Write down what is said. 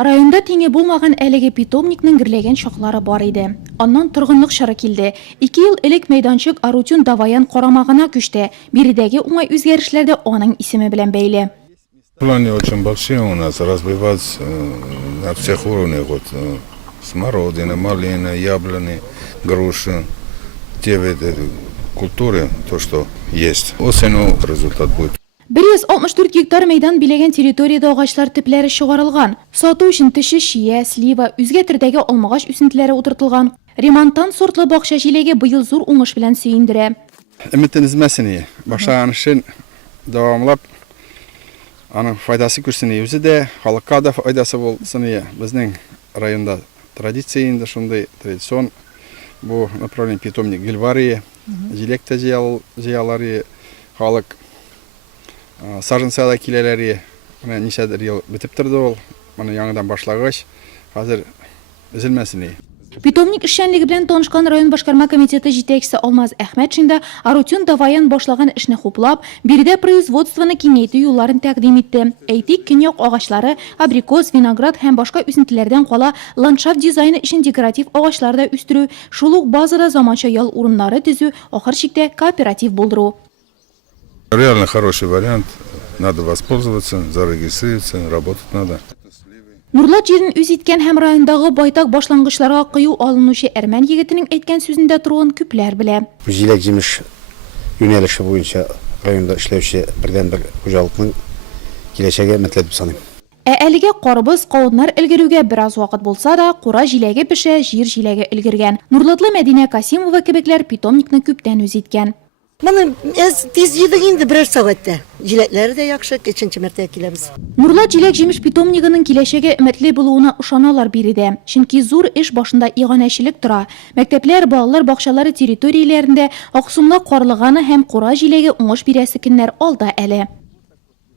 Rayonda теңе булмаган әлеге питомникның гирләгән шаклары бар иде. Аннан торгынлык чоры килде. 2 ел элек мәйданчык Арутюн Даваян карамагына күчте. Биредәге уңай үзгәрешләр дә аның исеме белән бәйле. Планы очень большие у нас, развивать на всех уровнях. Вот, смородина, малина, яблони, груши, те виды культуры, то, что есть. Осенью результат будет. 164 гектар мәйдан билеген территорияда агачлар төпләре чыгарылган. Сату өчен теше, шия, слива, үзгә төрдәге алмагач үсентеләре утыртылган. Ремонттан сортлы бакча җиләге быел зур уңыш белән сөендерә. Өметimiz мәсене башлаган өчен дәвамлап аның файдасы күрсен үзе дә, халыкка да файдасы булсын. Безнең районда традиция инде шундый традицион бу направление питомник гильвария, җиләк җыялары, халык саженцада киләләре, менә ничәдер ел бетеп торды ул. Моны яңадан башлагач, хәзер üzülмәсен. Питомник эшчәнлеге белән танышкан район башкарма комитеты җитәкчесе Алмаз Әхмәтшин Арутюн Даваян башлаган эшне хуплап, биредә производствоны киңәйтү юлларын тәкъдим итте. Әйтик, көньяк агачлары, абрикос, виноград һәм башка үсентеләрдән кала ландшафт дизайны өчен декоратив агачлар да үстерү, шул ук базада заманча ял урыннары төзү, ахыр чиктә кооператив булдыру. Реально хороший вариант. Надо воспользоваться, зарегистрироваться, работать надо. Нурлат җирен үз иткән һәм райондагы байтак башлангычларга кыю алынучы әрмән егетенең әйткән сүзендә торуын күпләр белә. Җиләк җимеш юнәлеше буенча районда эшләүче бердән-бер хуҗалыкның киләчәге мәтләп дип саныйм. Әлегә карбыз, кавыннар өлгерүгә бераз вакыт булса да, кура җиләге пешә, җир җиләге өлгергән. Нурлатлы Мәдинә Касимова кебекләр питомникны күптән үз иткән. Моны тиз җыйдык инде берәр сәгатьтә. Җиләкләре дә яхшы, икенче мәртәбә киләбез. Нурлат җиләк җимеш питомнигының киләчәге өметле булуына ышаналар биредә. Чөнки зур эш башында иганәчелек тора. Мәктәпләр, балалар бакчалары территорияләрендә аксумлы карлыганы һәм кура җиләге уңыш бирәсе көннәр алда әле.